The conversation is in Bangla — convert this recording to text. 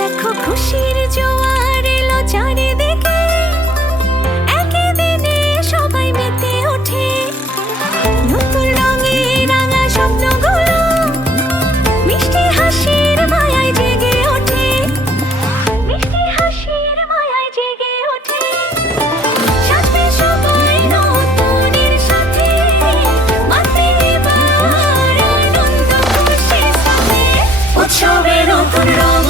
দেখো খুশির জোয়ার এলো চারিদিকে, একই দিনে সবাই মেতে ওঠে। নতুন রঙে রাঙা স্বপ্নগুলো মিষ্টি হাসির মায়ায় জেগে ওঠে, মিষ্টি হাসির মায়ায় জেগে ওঠে। সাথে সবাই নতুনের সাথে মাতে এবার আনন্দ খুশি সাথে। উৎসবে নতুন রঙ